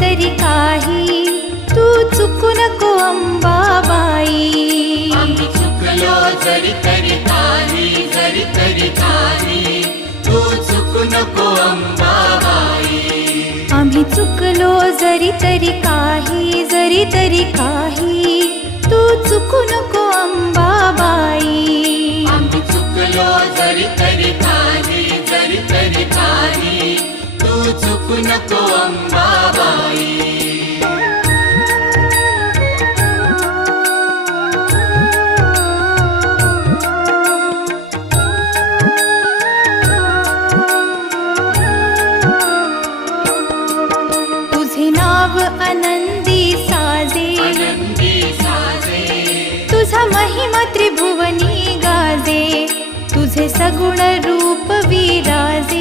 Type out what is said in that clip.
तरी काही, तू चुकू नको अंबाबाई. आम्ही चुकलो जरी तरी काही, जरी तरी काही, तू चुकू नको अंबाबाई. आम्ही चुकलो जरी तरी काही, जरी तरी काही, तू चुकू नको अंबाबाई. आम्ही चुकलो जरी तरी काही, जरी तरी काही, तू चुकू नको अंबाबाई. तुझे नाव आनंदी साजे, आनंदी साजे, तुझा महिमा त्रिभुवनी गाजे, तुझे सगुण रूप विराजे.